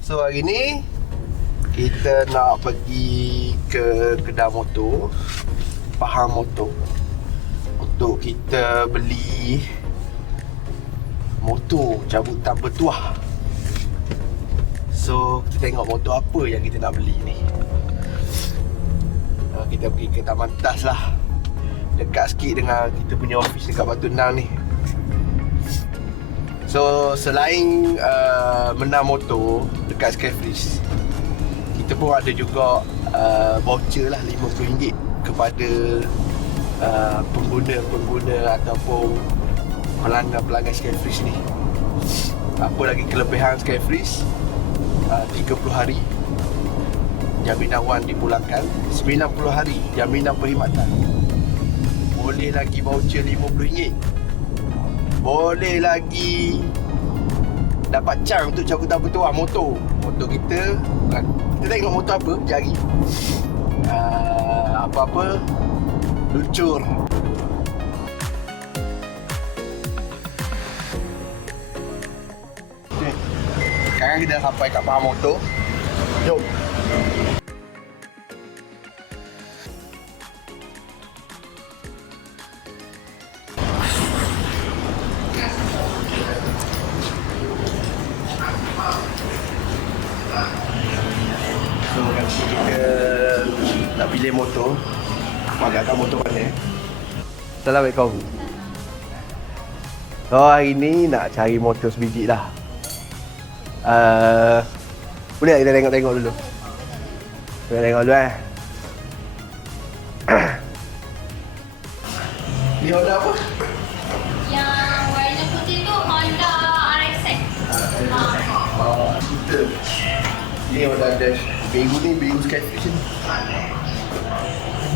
So hari ni kita nak pergi ke kedai motor, Faham Motor, untuk kita beli motor cabutan bertuah. So kita tengok motor apa yang kita nak beli ni. Kita pergi ke Taman Tas lah, dekat sikit dengan kita punya office dekat Batu Nang ni. So selain menang motor dekat Skyfish, kita pun ada juga voucher lah RM50 kepada pengguna-pengguna ataupun pelanggan-pelanggan Skyfish ni. Apa lagi kelebihan Skyfish? 30 hari jaminan wang dipulangkan, 90 hari jaminan perkhidmatan. Boleh lagi voucher RM50. Boleh lagi dapat can untuk cabutan bertuah motor. Motor kita tengok motor apa jari. Apa-apa luncur. Okay. Sekarang kita dah sampai kat Faham Motor. Jom. So kali kita nak pilih motor. Agak tak motor mana. Assalamualaikum. So hari ni nak cari motor sebiji lah. Boleh tak kita tengok-tengok dulu? Kita tengok dulu Ni Honda apa? Yang warna putih tu Honda RX-X. Scooter. Ni Honda Dash. Minggu ni Minggu Skyfish ni.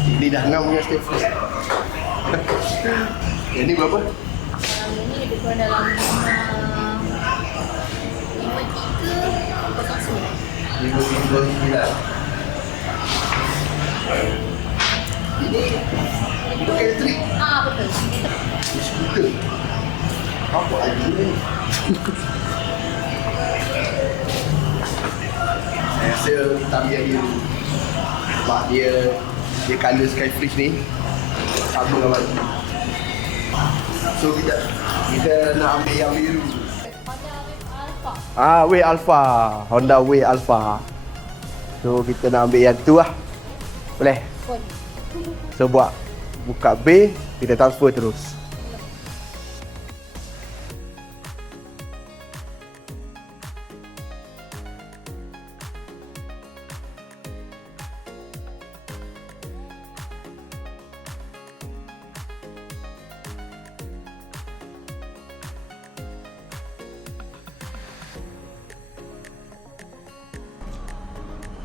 Ini dah 6 punya Skyfish. Yang ni berapa? Ini lebih kurang dalam 5309. 539. Ini elektrik. Betul. Ini skuter. Apa lagi ni? Saya rasa hitam dia biru. Sebab dia colour Skyfish ni sama dengan baju. So kita nak ambil yang biru. Wave Alpha. Honda Wave Alpha. So kita nak ambil yang tu lah. Boleh? Boleh. So buka bay, kita transfer terus.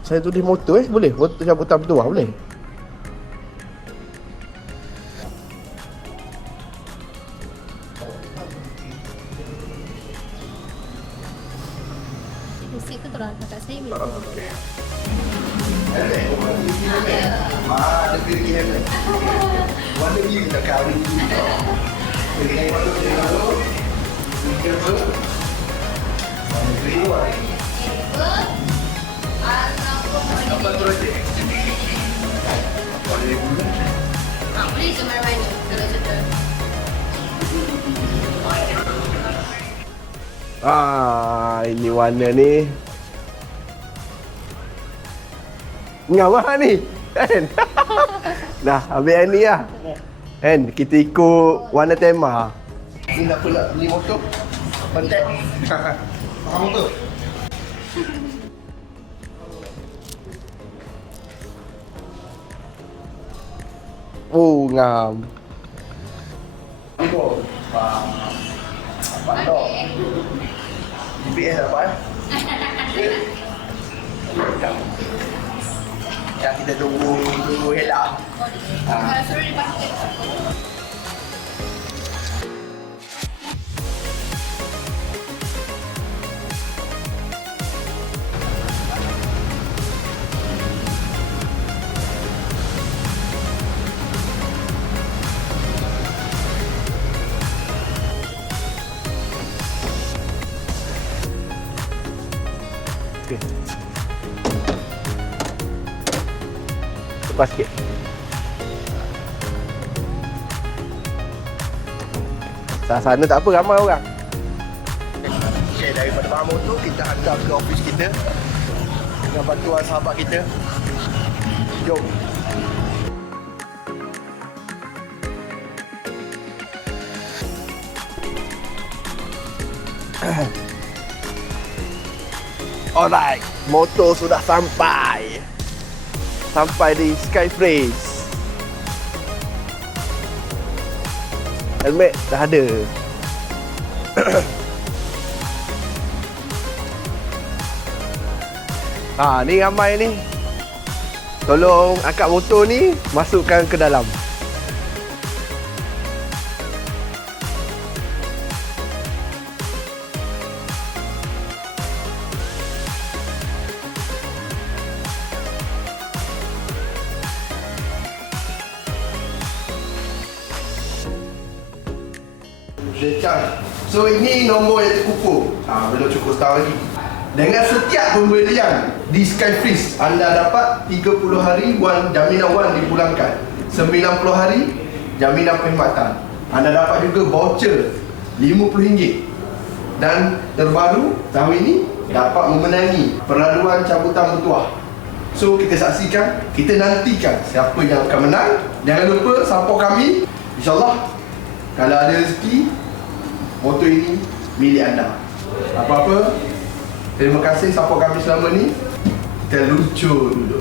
Saya tulis motor boleh? Motor cabutan bertuah boleh? Musik tu terang kat saya boleh. Okey. Ada pergi helmet. Warna biru kita kau ni. Pergi motor dia lalu. Kita tu. Warna biru. Apa tu aja? Boleh guna. Boleh je mana-mana kalau cerita. Ini warna ni. Ngam lah ni. Kan? Nah, ambil yang ni lah. Kan? Kita ikut warna tema. Ni nak pula beli motor. Kontak. Faham motor? Oh, ngam. Oh, apa dok? GPS apa? Ya kita tunggu helak. Kalau suruh dipakai. Okey. Lepas sikit. Sana tak apa, ramai orang. Okay, daripada bahan motor kita hantar ke office kita dengan bantuan sahabat kita. Jom. Alright, motor sudah sampai. Sampai di Skyfreeze. Helmet dah ada. Ni ramai ni. Tolong angkat motor ni, masukkan ke dalam. So ini nombor yang terkumpul. Belum cukup setahun lagi. Dengan setiap pembelian di Skyfreeze, anda dapat 30 hari jaminan wan dipulangkan, 90 hari jaminan perkhidmatan. Anda dapat juga voucher RM50. Dan terbaru tahun ini dapat memenangi perlaluan cabutan bertuah. So kita saksikan, kita nantikan siapa yang akan menang. Jangan lupa support kami. InsyaAllah kalau ada rezeki, motor ini milik anda. Apa-apa, terima kasih support kami selama ni. Kita lucu dulu.